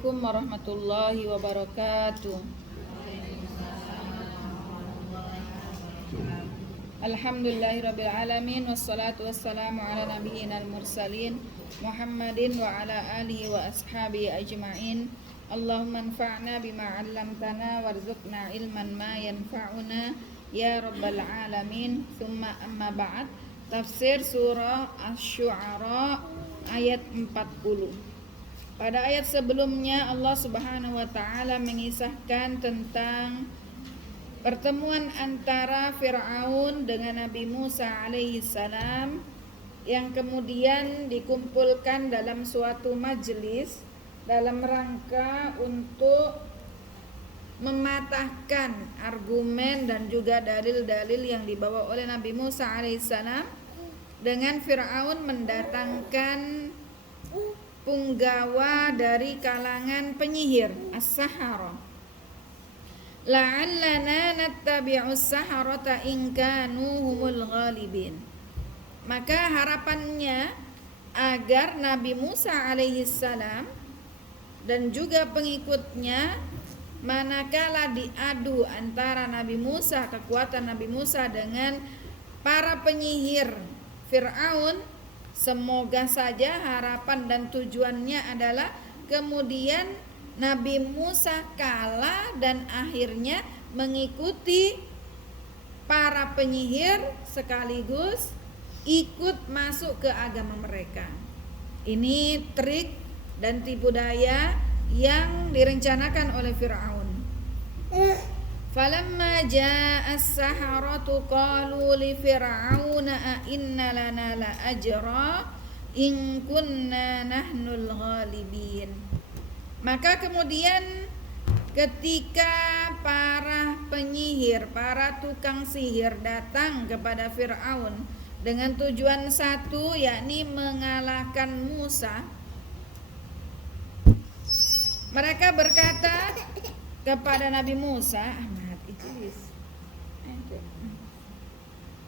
Assalamualaikum warahmatullahi wabarakatuh. Alhamdulillahirabbil alamin wassalatu wassalamu ala nabiyyinal mursalin Muhammadin wa ala alihi wa ashabihi ajma'in. Allahumma anfa'na bima 'allamtana warzuqna ilman ma yanfa'una ya rabbal alamin. Tsumma amma ba'd. Tafsir surah Asy-Syu'ara ayat 40. Pada ayat sebelumnya Allah Subhanahu wa taala mengisahkan tentang pertemuan antara Fir'aun dengan Nabi Musa alaihi salam yang kemudian dikumpulkan dalam suatu majelis dalam rangka untuk mematahkan argumen dan juga dalil-dalil yang dibawa oleh Nabi Musa alaihi salam dengan Fir'aun mendatangkan punggawa dari kalangan penyihir as-sahara. La'allana nattabi'us saharata in kanu humul ghalibin. Maka harapannya agar Nabi Musa alaihi salam dan juga pengikutnya, manakala diadu antara Nabi Musa, kekuatan Nabi Musa dengan para penyihir Fir'aun, semoga saja harapan dan tujuannya adalah kemudian Nabi Musa kalah dan akhirnya mengikuti para penyihir sekaligus ikut masuk ke agama mereka. Ini trik dan tipu daya yang direncanakan oleh Fir'aun. Falamma jaa as-saharatu qalu li fir'auna a inna lana la ajra in kunna nahnul ghalibin. Maka kemudian ketika para penyihir, para tukang sihir datang kepada Fir'aun dengan tujuan satu, yakni mengalahkan Musa, mereka berkata kepada Nabi Musa,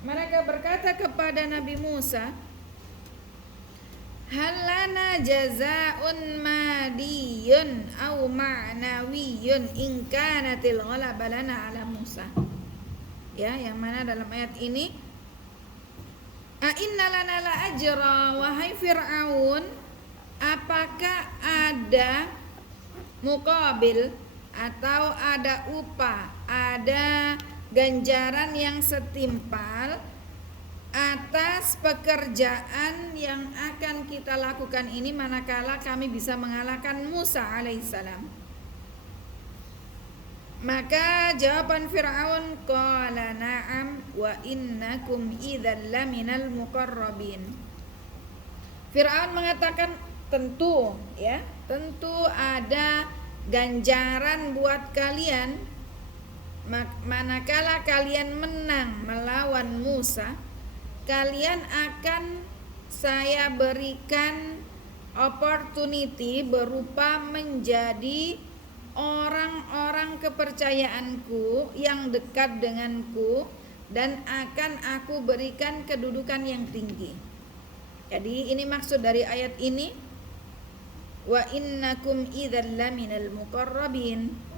mereka berkata kepada Nabi Musa, halana jazaa'un madiyun au ma'nawiyun in kanatil ghalaba lana ala Musa. Ya, yang mana dalam ayat ini a inna lana la ajra, wahai Fir'aun, apakah ada muqabil atau ada upah, ada ganjaran yang setimpal atas pekerjaan yang akan kita lakukan ini manakala kami bisa mengalahkan Musa alaihissalam. Maka jawaban Fir'aun, qala na'am wa innakum idzal laminal muqarrabin. Fir'aun mengatakan tentu, ya, tentu ada ganjaran buat kalian manakala kalian menang melawan Musa. Kalian akan saya berikan opportunity berupa menjadi orang-orang kepercayaanku yang dekat denganku, dan akan aku berikan kedudukan yang tinggi. Jadi ini maksud dari ayat ini, wa innakum idzal laminal muqarrabin.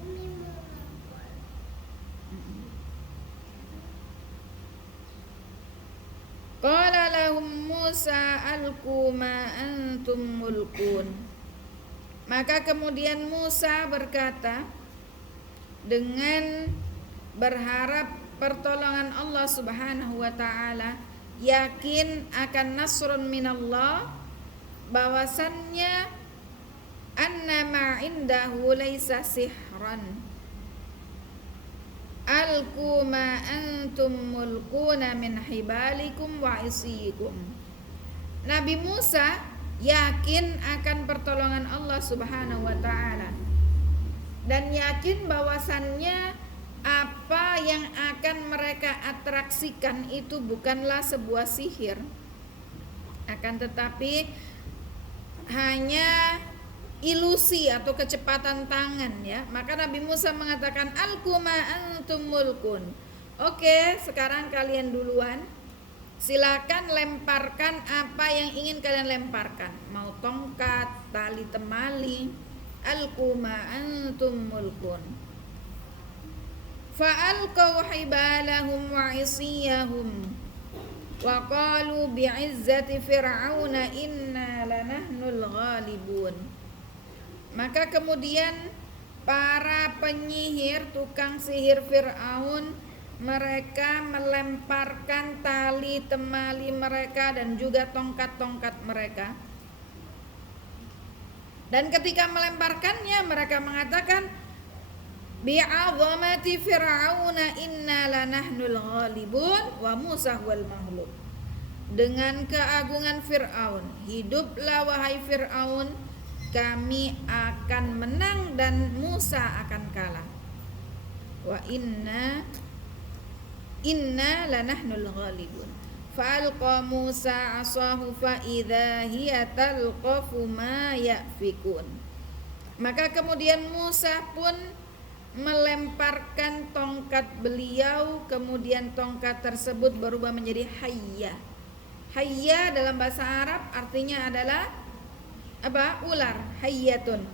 Qala lahum Musa alqu ma antum mulkun. Maka kemudian Musa berkata dengan berharap pertolongan Allah Subhanahu wa taala, yakin akan nasrun minallah, bahwasannya anna ma indahu laisa sihran. Alqu ma antum mulquna min hibalikum wa isikum. Nabi Musa yakin akan pertolongan Allah Subhanahu wa taala dan yakin bahwasannya apa yang akan mereka atraksikan itu bukanlah sebuah sihir, akan tetapi hanya ilusi atau kecepatan tangan, ya. Maka Nabi Musa mengatakan alqu ma antum mulkun. Oke, sekarang kalian duluan. Silakan lemparkan apa yang ingin kalian lemparkan. Mau tongkat, tali temali, alqu ma antum mulkun. Fa'alqaw hibalahum wa isiyahum wa qalu bi'izzati fir'auna inna lanahnul ghalibun. Maka kemudian para penyihir, tukang sihir Fir'aun, mereka melemparkan tali temali mereka dan juga tongkat-tongkat mereka. Dan ketika melemparkannya mereka mengatakan bi'azamati fir'auna inna lanahnul ghalibun wa Musa wal maghlub. Dengan keagungan Fir'aun, hiduplah wahai Fir'aun, kami akan menang dan Musa akan kalah. Wa inna lanahnul ghalibun. Fa'alqa Musa 'asahu fa idza hiya talqafu ma yafikun. Maka kemudian Musa pun melemparkan tongkat beliau, kemudian tongkat tersebut berubah menjadi hayya. Hayya dalam bahasa Arab artinya adalah apa? Ular, hayyatun.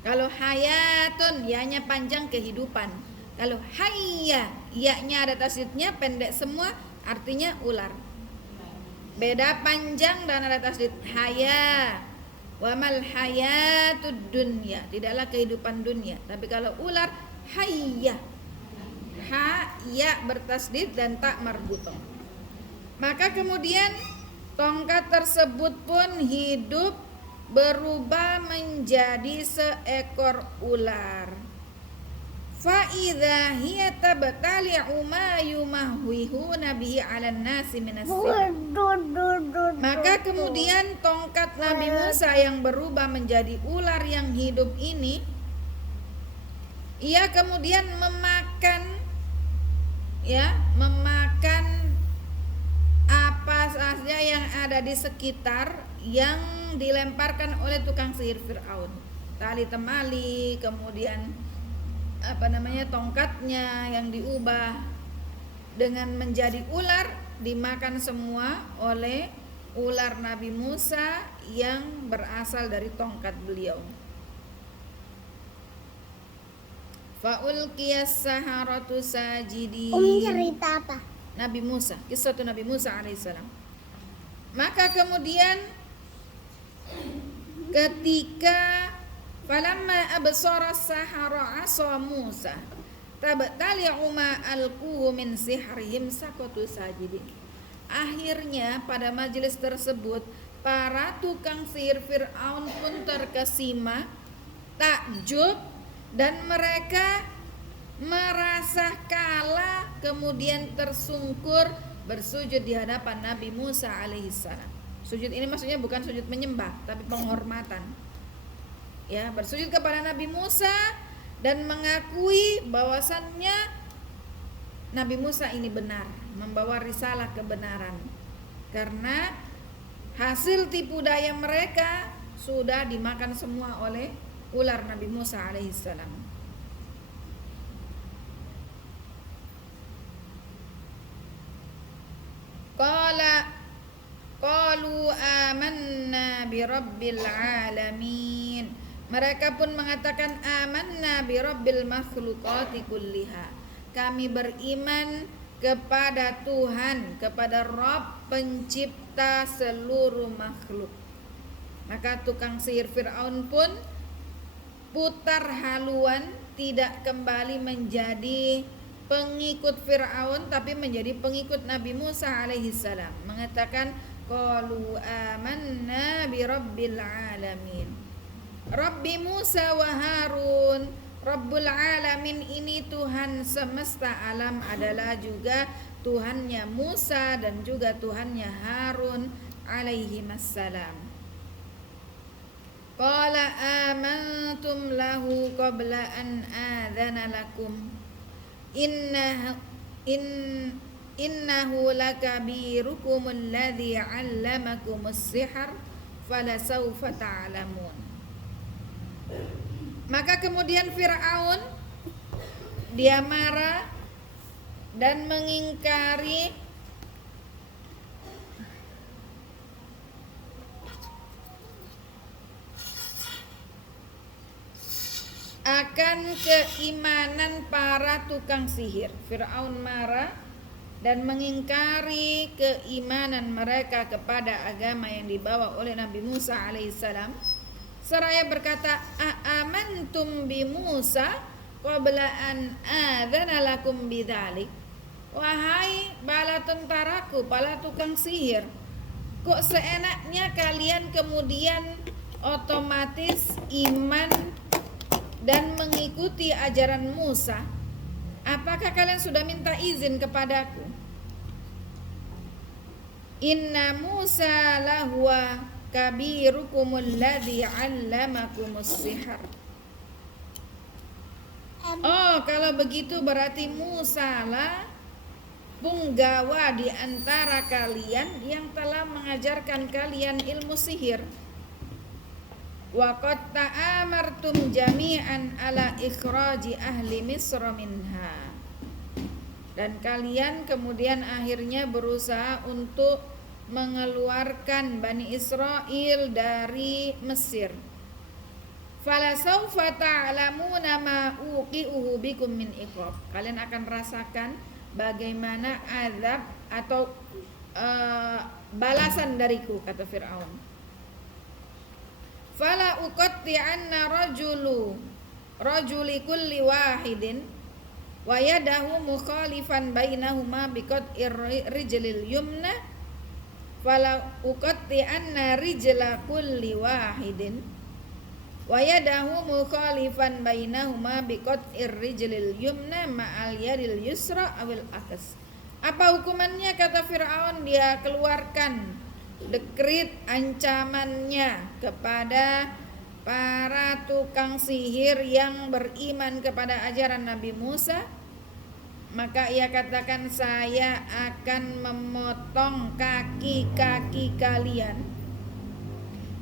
Kalau hayatun ya-nya panjang kehidupan. Kalau hayya ya-nya ada tasdidnya pendek semua artinya ular. Beda panjang dan ada tasdid. Haya. Wa mal hayatud dunya, tidaklah kehidupan dunia. Tapi kalau ular hayya, ha ya bertasdid dan tak marbutoh. Maka kemudian tongkat tersebut pun hidup berubah menjadi seekor ular. Fa idza hiya tabtali'u ma yumahwihuna bihi 'alan nasi minas sihr. Maka kemudian tongkat Nabi Musa yang berubah menjadi ular yang hidup ini, ia kemudian memakan apa saja yang ada di sekitar yang dilemparkan oleh tukang sihir Fir'aun. Tali temali, kemudian tongkatnya yang diubah dengan menjadi ular, dimakan semua oleh ular Nabi Musa yang berasal dari tongkat beliau. Fa'ulqiyas saharatu sajidin. Cerita apa? Nabi Musa, kisah Nabi Musa alaihissalam. Maka kemudian ketika falamma absara sahara asa Musa tabtali'u ma alquhu min sihrihim saqatu sajidin. Akhirnya pada majelis tersebut para tukang sihir Fir'aun pun terkesima, takjub, dan mereka merasa kalah, kemudian tersungkur bersujud di hadapan Nabi Musa alaihissalam. Sujud ini maksudnya bukan sujud menyembah, tapi penghormatan. Ya, bersujud kepada Nabi Musa dan mengakui bahwasannya Nabi Musa ini benar, membawa risalah kebenaran. Karena hasil tipu daya mereka sudah dimakan semua oleh ular Nabi Musa alaihissalam. Qalu amanna bi rabbil alamin. Mereka pun mengatakan amanna bi rabbil makhluqati kulliha. Kami beriman kepada Tuhan, kepada Rabb pencipta seluruh makhluk. Maka tukang sihir Fir'aun pun putar haluan, tidak kembali menjadi pengikut Fir'aun tapi menjadi pengikut Nabi Musa alaihissalam, mengatakan qalu amanna bi rabbil alamin. Rabbi Musa wa Harun. Rabbul alamin ini Tuhan semesta alam adalah juga Tuhannya Musa dan juga Tuhannya Harun alaihimassalam. Qala amantum lahu qabla an adzana lakum innahu lakabirukum alladhi 'allamakumus sihr falasawfa ta'lamun. Maka kemudian Fir'aun dia marah dan mengingkari akan keimanan para tukang sihir. Fir'aun marah dan mengingkari keimanan mereka kepada agama yang dibawa oleh Nabi Musa alaihissalam. Seraya berkata, "Aamantum bi Musa qabla an adzana lakum bidzalik." Wahai bala tentaraku, bala tukang sihir, kok seenaknya kalian kemudian otomatis iman dan mengikuti ajaran Musa? Apakah kalian sudah minta izin kepadaku? Inna Musa lahuwa kabirukumul ladzi 'allamakumus sihr. Oh, kalau begitu berarti Musa lah punggawa di antara kalian yang telah mengajarkan kalian ilmu sihir. Wa qad ta'amartum jami'an ala ikhraji ahli Misr minha. Dan kalian kemudian akhirnya berusaha untuk mengeluarkan Bani Israel dari Mesir. Fala sawfa ta'lamuna ma uqi'uhu bikum min iqab. Kalian akan rasakan bagaimana azab atau balasan dariku, kata Fir'aun. Fala uqatti'anna rajuli kulli wahidin wa yadahu mukhalifan bainahuma biqat'ir rijlil yumna. Fala uqatti'anna rijla kulli wahidin wa yadahu mukhalifan bainahuma biqat'ir rijlil yumna ma'al yadil yusra awil akas. Apa hukumannya, kata Fir'aun? Dia keluarkan dekrit ancamannya kepada para tukang sihir yang beriman kepada ajaran Nabi Musa. Maka ia katakan, saya akan memotong kaki-kaki kalian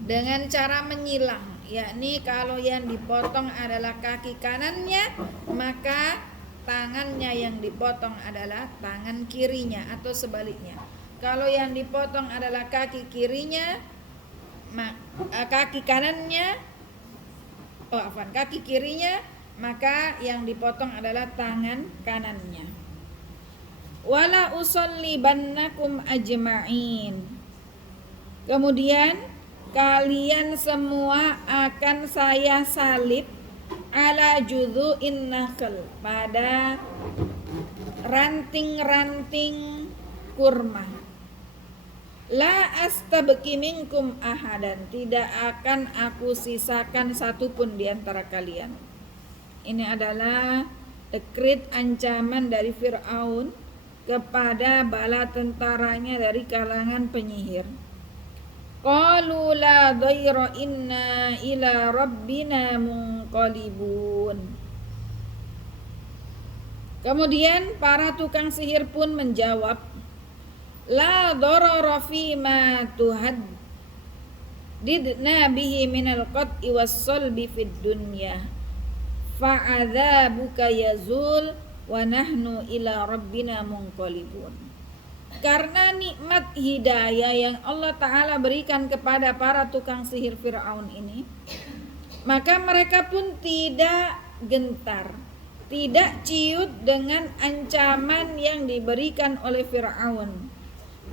dengan cara menyilang. Yakni kalau yang dipotong adalah kaki kanannya, maka tangannya yang dipotong adalah tangan kirinya, atau sebaliknya. Kalau yang dipotong adalah kaki kirinya, kaki kanannya, kaki kirinya, maka yang dipotong adalah tangan kanannya. Wala usollibannakum ajma'in. Kemudian kalian semua akan saya salib ala judhu'in nakhl, pada ranting-ranting kurma. La astabqi minkum ahadan, tidak akan aku sisakan satupun di antara kalian. Ini adalah dekrit ancaman dari Fir'aun kepada bala tentaranya dari kalangan penyihir. Qalu la dhaira inna ila rabbina munqalibun. Kemudian para tukang sihir pun menjawab, la dharara fima tuhaddidna bihi minal qat'i was-salbi fid dunya fa'adzabuka yazul wa nahnu ila rabbina munqalibun. Karena nikmat hidayah yang Allah Ta'ala berikan kepada para tukang sihir Fir'aun ini, maka mereka pun tidak gentar, tidak ciut dengan ancaman yang diberikan oleh Fir'aun.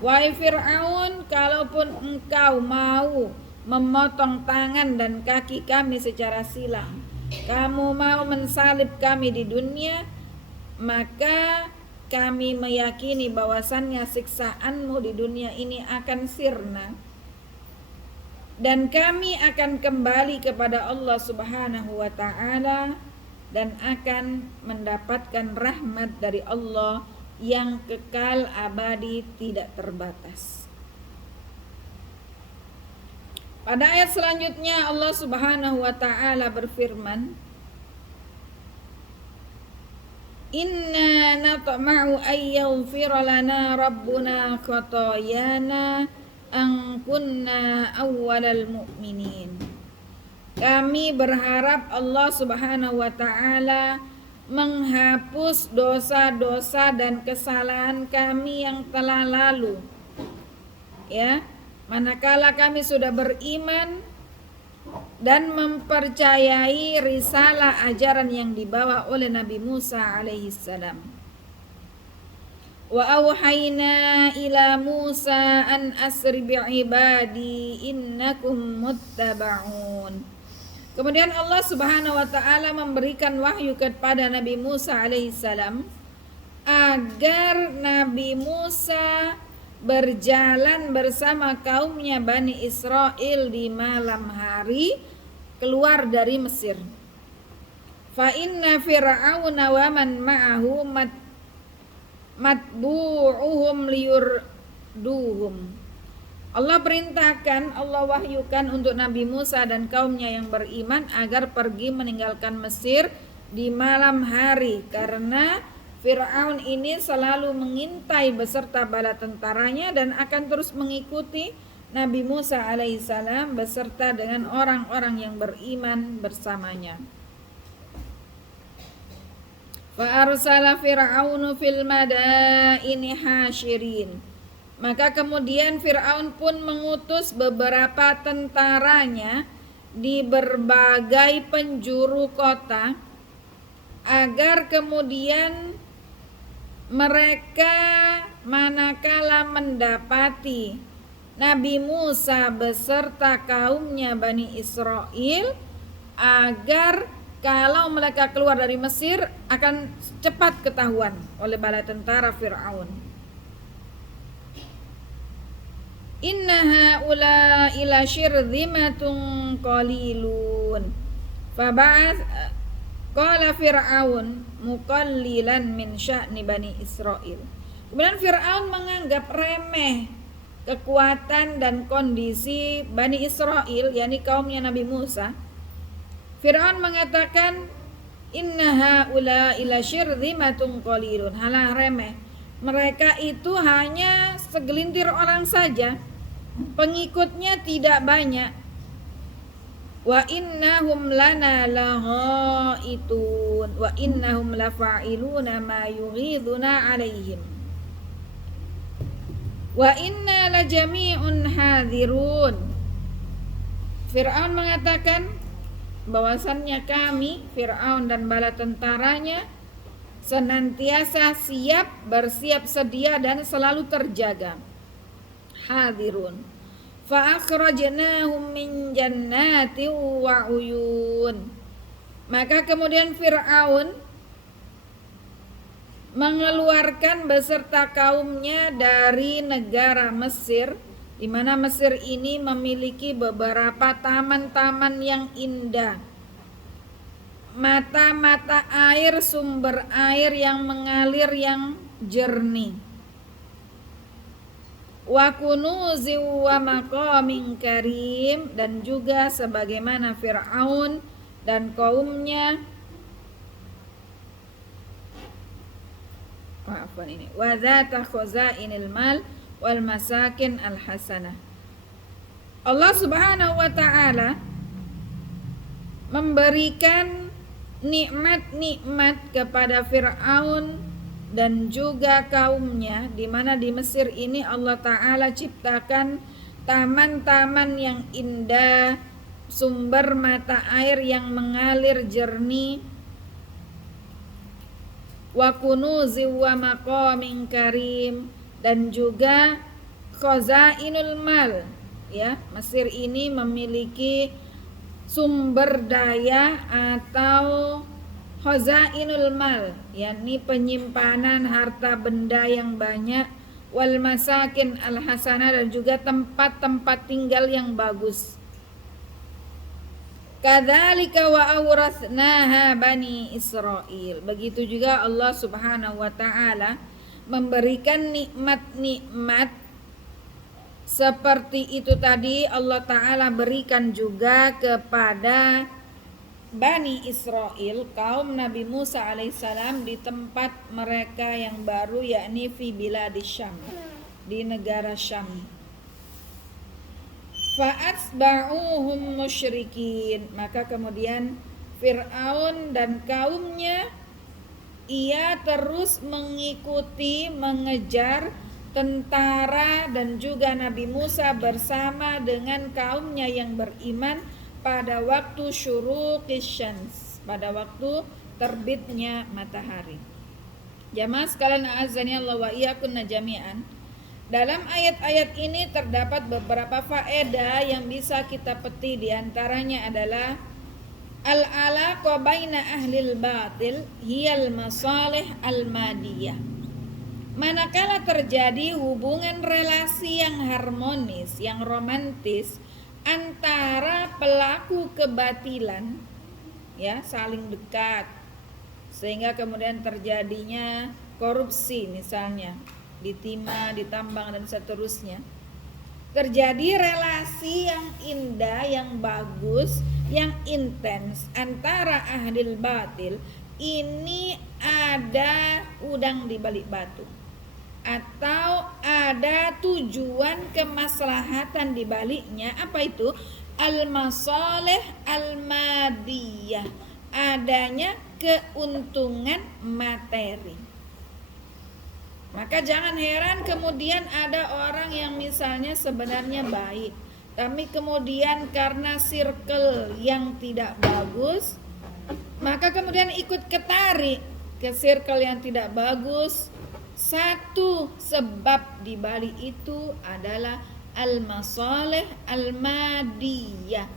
Wahai Fir'aun, kalaupun engkau mau memotong tangan dan kaki kami secara silang, kamu mau mensalib kami di dunia, maka kami meyakini bahwasannya siksaanmu di dunia ini akan sirna, dan kami akan kembali kepada Allah Subhanahu wa Ta'ala dan akan mendapatkan rahmat dari Allah yang kekal abadi tidak terbatas. Pada ayat selanjutnya Allah Subhanahu wa Ta'ala berfirman, Inna natma'u ayyaghfira lana rabbuna khatayana an kunna awwalal mu'minin. Kami berharap Allah Subhanahu wa Ta'ala menghapus dosa-dosa dan kesalahan kami yang telah lalu. Ya, manakala kami sudah beriman dan mempercayai risalah ajaran yang dibawa oleh Nabi Musa alaihissalam. Wa auhayna ila Musa an asri bi'ibadi innakum muttaba'un. Kemudian Allah Subhanahu wa taala memberikan wahyu kepada Nabi Musa alaihissalam agar Nabi Musa berjalan bersama kaumnya Bani Israel di malam hari keluar dari Mesir. Fa inna fir'auna wa man ma'ahu matbu'uhum liyurduhum. Allah perintahkan, Allah wahyukan untuk Nabi Musa dan kaumnya yang beriman agar pergi meninggalkan Mesir di malam hari, karena Fir'aun ini selalu mengintai beserta bala tentaranya dan akan terus mengikuti Nabi Musa alaihissalam beserta dengan orang-orang yang beriman bersamanya. Fa arsala Fir'aunu fil madaini hasyirin. Maka kemudian Fir'aun pun mengutus beberapa tentaranya di berbagai penjuru kota agar kemudian mereka manakala mendapati Nabi Musa beserta kaumnya Bani Israel, agar kalau mereka keluar dari Mesir akan cepat ketahuan oleh bala tentara Fir'aun. Inna haula ila syirzimatun qalilun faba'ath qala Fir'aun muqallilan min sya'ni Bani Israel. Kemudian Fir'aun menganggap remeh kekuatan dan kondisi Bani Israel, yakni kaumnya Nabi Musa. Fir'aun mengatakan inna haula ila syirzimatun qalilun, halah remeh, mereka itu hanya segelintir orang saja, pengikutnya tidak banyak. Wa innahum lana laghaitun wa innahum lafa'iluna ma yughiduna alaihim wa inna lajami'un hadirun. Fir'aun mengatakan bahwasannya kami, Fir'aun dan bala tentaranya, senantiasa siap, bersiap sedia dan selalu terjaga. Hadirun. Fa akhrajnahum min jannatin wa uyun. Maka kemudian Fir'aun mengeluarkan beserta kaumnya dari negara Mesir, di mana Mesir ini memiliki beberapa taman-taman yang indah, mata-mata air, sumber air yang mengalir yang jernih, wa kunuzi wa maqamin karim, dan juga sebagaimana Fir'aun dan kaumnya wa dzata khazainil mal wal masakin al hasanah. Allah Subhanahu wa taala memberikan nikmat-nikmat kepada Fir'aun dan juga kaumnya, di mana di Mesir ini Allah Ta'ala ciptakan taman-taman yang indah, sumber mata air yang mengalir jernih, wa kunuzi wa maqamin karim, dan juga khazainul mal, ya, Mesir ini memiliki sumber daya atau khazainul mal, yakni penyimpanan harta benda yang banyak, wal masakin al hasanah, dan juga tempat-tempat tinggal yang bagus. Kadzalika wa awratsnaha Bani Israil. Begitu juga Allah Subhanahu wa taala memberikan nikmat-nikmat seperti itu tadi, Allah Ta'ala berikan juga kepada Bani Israel, kaum Nabi Musa alaihissalam, di tempat mereka yang baru, yakni fi biladis Syam, di negara Syam. Fa'atsba'uhum musyrikin. Maka kemudian Fir'aun dan kaumnya, ia terus mengikuti, mengejar tentara dan juga Nabi Musa bersama dengan kaumnya yang beriman pada waktu syuruqis syams, pada waktu terbitnya matahari. Jamaah sekalian azani Allah wa iyyakunna jami'an. Dalam ayat-ayat ini terdapat beberapa faedah yang bisa kita petik, di antaranya adalah al-alaqa baina ahlil batil hiyal masalih al-madiyah. Manakala terjadi hubungan relasi yang harmonis, yang romantis antara pelaku kebatilan, ya, saling dekat, sehingga kemudian terjadinya korupsi misalnya di timah, di tambang dan seterusnya. Terjadi relasi yang indah, yang bagus, yang intens antara ahlil batil. Ini ada udang di balik batu, atau ada tujuan kemaslahatan di baliknya. Apa itu? Al-masalih al-madiyah, adanya keuntungan materi. Maka jangan heran kemudian ada orang yang misalnya sebenarnya baik, tapi kemudian karena circle yang tidak bagus, maka kemudian ikut ketarik ke circle yang tidak bagus. Satu sebab di balik itu adalah al-masalih al-madiyah,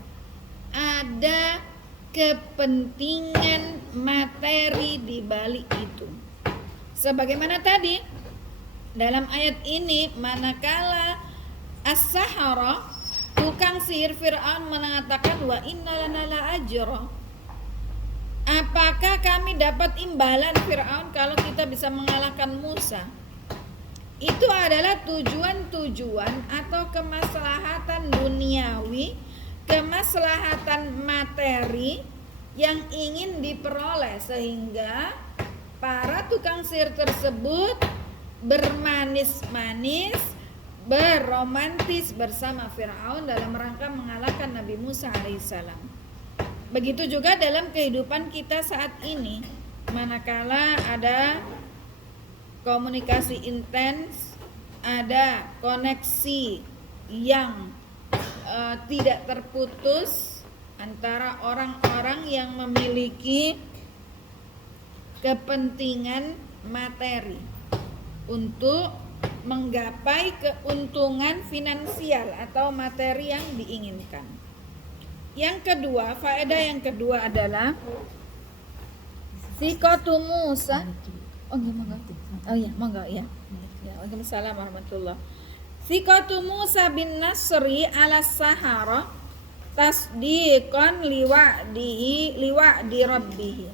ada kepentingan materi di balik itu. Sebagaimana tadi dalam ayat ini, manakala as-sahara, tukang sihir Fir'aun mengatakan wa inna lana la ajra, apakah kami dapat imbalan Fir'aun kalau kita bisa mengalahkan Musa? Itu adalah tujuan-tujuan atau kemaslahatan duniawi, kemaslahatan materi yang ingin diperoleh, sehingga para tukang sihir tersebut bermanis-manis, berromantis bersama Fir'aun dalam rangka mengalahkan Nabi Musa alaihissalam. Begitu juga dalam kehidupan kita saat ini, manakala ada komunikasi intens, ada koneksi yang tidak terputus antara orang-orang yang memiliki kepentingan materi untuk menggapai keuntungan finansial atau materi yang diinginkan. Yang kedua, faedah yang kedua adalah siqatu Musa. Monggo ya. Waalaikumsalam warahmatullah. Siqatu Musa bin Nasri ala sahara tasdiqan liwa'di rabbih.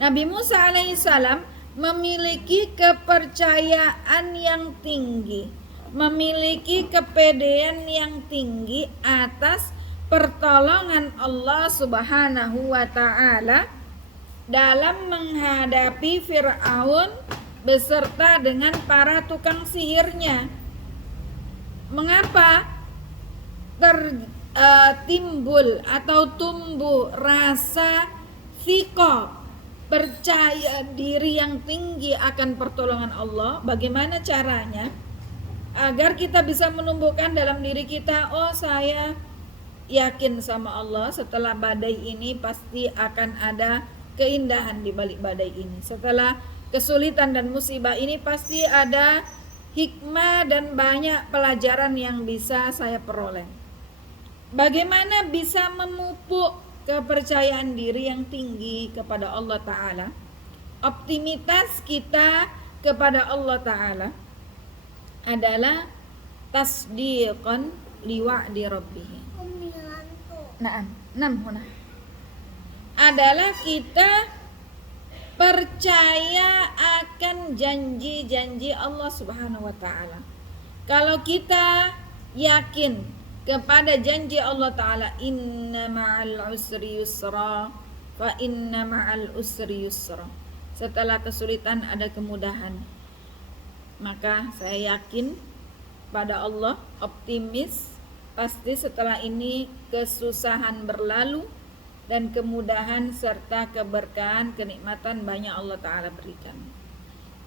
Nabi Musa alaihissalam memiliki kepercayaan yang tinggi, memiliki kepedean yang tinggi atas pertolongan Allah Subhanahu wa ta'ala dalam menghadapi Fir'aun beserta dengan para tukang sihirnya. Mengapa timbul atau tumbuh rasa thiqah, percaya diri yang tinggi akan pertolongan Allah? Bagaimana caranya? Agar kita bisa menumbuhkan dalam diri kita, oh saya yakin sama Allah, setelah badai ini pasti akan ada keindahan di balik badai ini. Setelah kesulitan dan musibah ini pasti ada hikmah dan banyak pelajaran yang bisa saya peroleh. Bagaimana bisa memupuk kepercayaan diri yang tinggi kepada Allah Ta'ala, optimitas kita kepada Allah Ta'ala adalah tasdiqan liwa'di rabbih. Adalah kita percaya akan janji-janji Allah Subhanahu wa Ta'ala. Kalau kita yakin kepada janji Allah Ta'ala, inna ma'al usri yusra fa inna ma'al usri yusra, setelah kesulitan ada kemudahan, maka saya yakin pada Allah, optimis, pasti setelah ini kesusahan berlalu dan kemudahan serta keberkahan, kenikmatan banyak Allah Ta'ala berikan.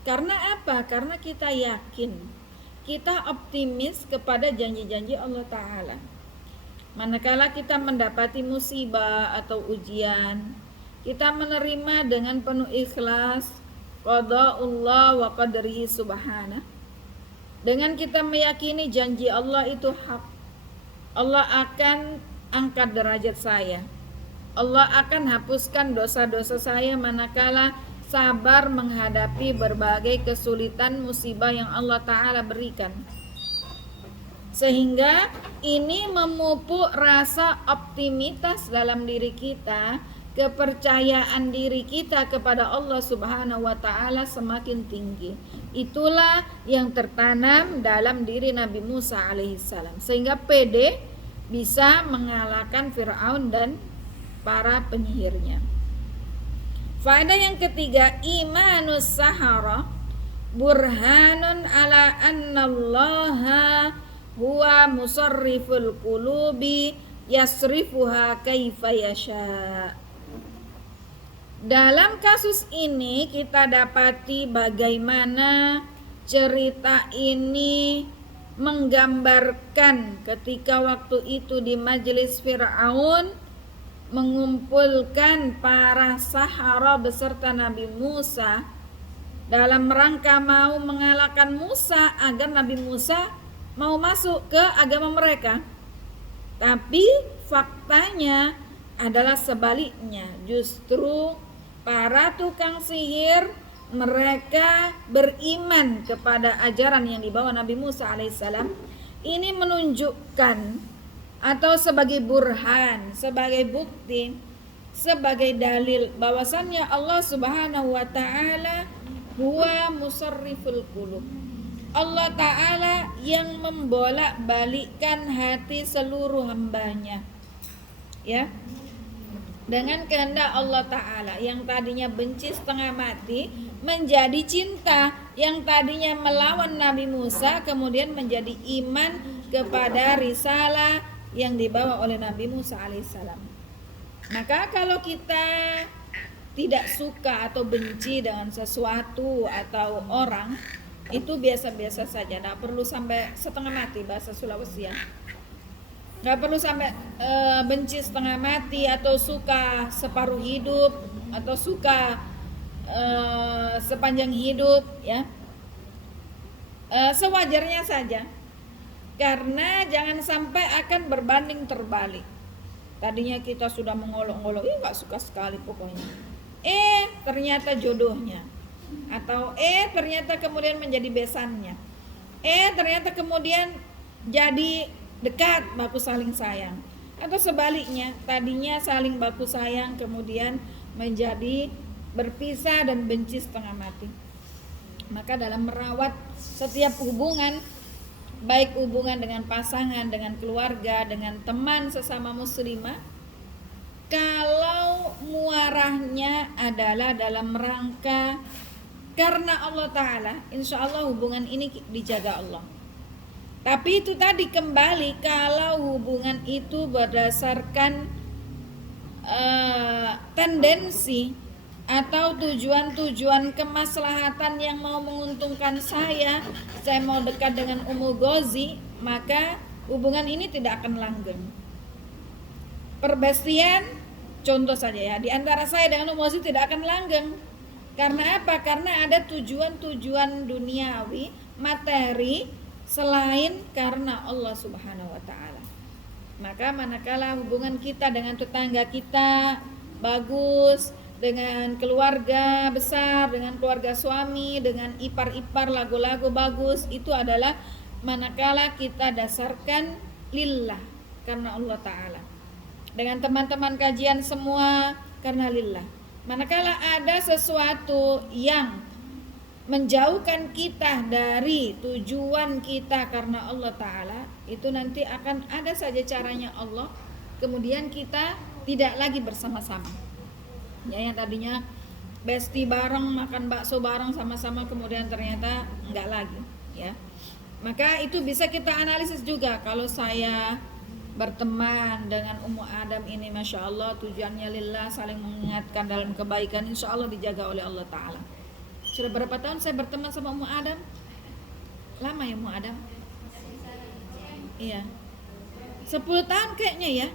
Karena apa? Karena kita yakin, kita optimis kepada janji-janji Allah Ta'ala. Manakala kita mendapati musibah atau ujian, kita menerima dengan penuh ikhlas qada'ullah wa qadarihi subhanah. Dengan kita meyakini janji Allah itu hak. Allah akan angkat derajat saya. Allah akan hapuskan dosa-dosa saya manakala sabar menghadapi berbagai kesulitan musibah yang Allah Ta'ala berikan. Sehingga ini memupuk rasa optimitas dalam diri kita, kepercayaan diri kita kepada Allah Subhanahu wa Ta'ala semakin tinggi. Itulah yang tertanam dalam diri Nabi Musa alaihissalam, sehingga pede bisa mengalahkan Fir'aun dan para penyihirnya. Faedah yang ketiga, imanus sahara burhanun ala annallaha huwa musarriful qulubi yasrifuha kaifa yasha. Dalam kasus ini kita dapati bagaimana cerita ini menggambarkan ketika waktu itu di majelis Fir'aun mengumpulkan para sahara beserta Nabi Musa dalam rangka mau mengalahkan Musa agar Nabi Musa mau masuk ke agama mereka. Tapi faktanya adalah sebaliknya. Justru para tukang sihir mereka beriman kepada ajaran yang dibawa Nabi Musa alaihissalam. Ini menunjukkan atau sebagai burhan, sebagai bukti, sebagai dalil bahwasannya Allah Subhanahu wa Ta'ala huwa musarriful qulub. Allah Ta'ala yang membolak-balikkan hati seluruh hambanya, ya, dengan kehendak Allah Ta'ala. Yang tadinya benci setengah mati menjadi cinta, yang tadinya melawan Nabi Musa kemudian menjadi iman kepada risalah yang dibawa oleh Nabi Musa alaihissalam. Maka kalau kita tidak suka atau benci dengan sesuatu atau orang, itu biasa-biasa saja, tidak perlu sampai setengah mati, bahasa Sulawesi ya. Tidak perlu sampai benci setengah mati atau suka separuh hidup atau suka sepanjang hidup, ya. Sewajarnya saja. Karena jangan sampai akan berbanding terbalik. Tadinya kita sudah mengolok-olok, nggak suka sekali pokoknya. Ternyata jodohnya. Atau ternyata kemudian menjadi besannya. Ternyata kemudian jadi dekat, baku saling sayang. Atau sebaliknya, tadinya saling baku sayang kemudian menjadi berpisah dan benci setengah mati. Maka dalam merawat setiap hubungan, baik hubungan dengan pasangan, dengan keluarga, dengan teman sesama muslimah, kalau muarahnya adalah dalam rangka karena Allah Ta'ala, insya Allah hubungan ini dijaga Allah. Tapi itu tadi kembali, kalau hubungan itu berdasarkan tendensi atau tujuan-tujuan kemaslahatan yang mau menguntungkan saya mau dekat dengan Ummu Ghazi, maka hubungan ini tidak akan langgeng. Perbestian contoh saja ya, di antara saya dengan Ummu Ghazi tidak akan langgeng. Karena apa? Karena ada tujuan-tujuan duniawi, materi selain karena Allah Subhanahu wa Ta'ala. Maka manakala hubungan kita dengan tetangga kita bagus, dengan keluarga besar, dengan keluarga suami, dengan ipar-ipar, lagu-lagu bagus, itu adalah manakala kita dasarkan lillah, karena Allah Ta'ala. Dengan teman-teman kajian semua karena lillah. Manakala ada sesuatu yang menjauhkan kita dari tujuan kita karena Allah Ta'ala, itu nanti akan ada saja caranya Allah, kemudian kita tidak lagi bersama-sama. Ya, yang tadinya besti bareng, makan bakso bareng sama-sama, kemudian ternyata enggak lagi, ya. Maka itu bisa kita analisis juga. Kalau saya berteman dengan Ummu Adam ini, Masya Allah, tujuannya lillah, saling mengingatkan dalam kebaikan, insya Allah dijaga oleh Allah Ta'ala. Sudah berapa tahun saya berteman sama Ummu Adam? Lama ya Ummu Adam? Iya. 10 tahun kayaknya ya.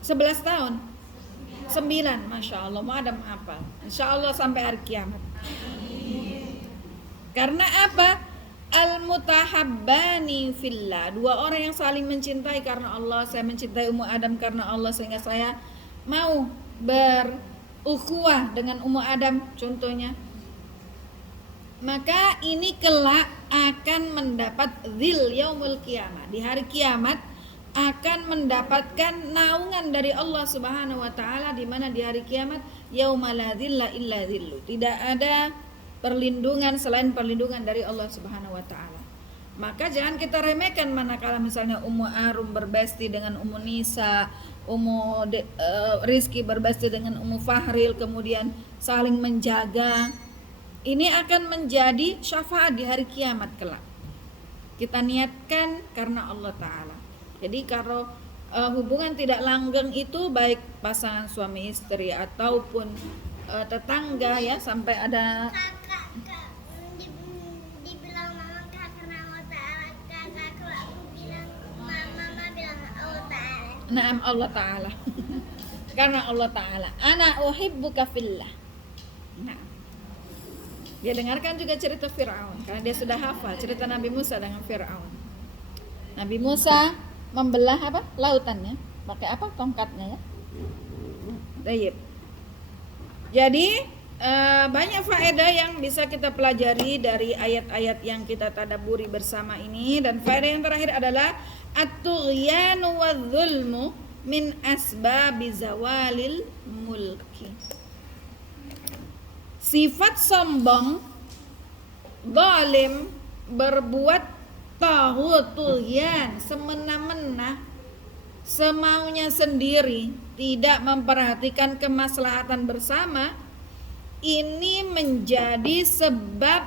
11 tahun. 9, Masya Allah, mau ada hafal. Insya Allah sampai hari kiamat. Karena apa? Al-mutahabbani fillah, 2 orang yang saling mencintai karena Allah. Saya mencintai Ummu Adam karena Allah, sehingga saya mau berukhuwah dengan Ummu Adam contohnya. Maka ini kelak akan mendapat dzil yaumul qiyamah. Di hari kiamat akan mendapatkan naungan dari Allah Subhanahu wa taala, di mana di hari kiamat yauma la dzilla illa dzillu. Tidak ada perlindungan selain perlindungan dari Allah Subhanahu wa taala. Maka jangan kita remehkan manakala misalnya Ummu Arum berbesti dengan Ummu Nisa, Rizki berbesti dengan Ummu Fahril, kemudian saling menjaga. Ini akan menjadi syafaat di hari kiamat kelak. Kita niatkan karena Allah taala. Jadi kalau hubungan tidak langgeng itu baik pasangan suami istri ataupun tetangga ya, sampai ada dibilang mama karena Allah Ta'ala, kakak kalau aku bilang mama bilang Allah Ta'ala. Naam Allah Ta'ala. Karena Allah Ta'ala. Ana uhibbuka fillah. Nah, dia dengarkan juga cerita Fir'aun, karena dia sudah hafal cerita Nabi Musa dengan Fir'aun. Nabi Musa membelah apa? Lautannya. Pakai apa? Tongkatnya ya. Baik. Jadi banyak faedah yang bisa kita pelajari dari ayat-ayat yang kita tadabburi bersama ini. Dan faedah yang terakhir adalah at-tughyanu wadh-dhulmu min asbabi zawalil mulki. Sifat sombong, zalim, berbuat taghut, tughyan, semena-mena, semaunya sendiri, tidak memperhatikan kemaslahatan bersama, ini menjadi sebab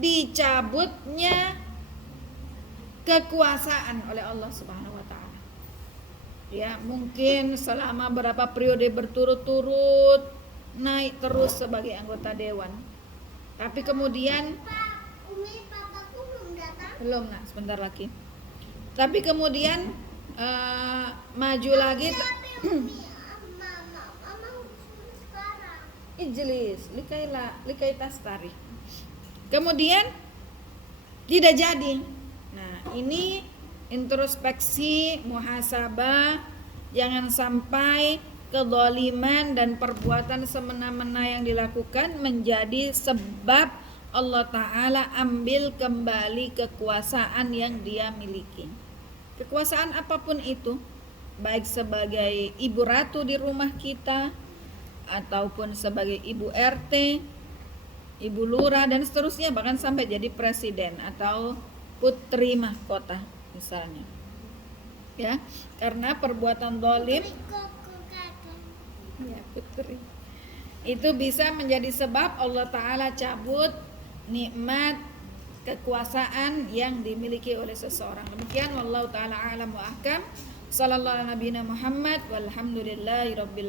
dicabutnya kekuasaan oleh Allah Subhanahu wa taala. Ya, mungkin selama berapa periode berturut-turut naik terus sebagai anggota dewan. Tapi kemudian Papaku belum datang. belum, nak, sebentar lagi. Tapi kemudian maju lagi. Mama sekarang. Ijlis, likai tastari. Kemudian tidak jadi. Nah, ini introspeksi, muhasabah, jangan sampai kezaliman dan perbuatan semena-mena yang dilakukan menjadi sebab Allah Ta'ala ambil kembali kekuasaan yang dia miliki. Kekuasaan apapun itu, baik sebagai ibu ratu di rumah kita, ataupun sebagai ibu RT, ibu lurah, dan seterusnya, bahkan sampai jadi presiden atau putri mahkota misalnya. Ya, karena perbuatan zalim, ya putri, itu bisa menjadi sebab Allah Ta'ala cabut nikmat kekuasaan yang dimiliki oleh seseorang. Demikian, wallahu ta'ala a'lam wa ahkam. Sallallahu alaihi Muhammad walhamdulillahi rabbil alamin.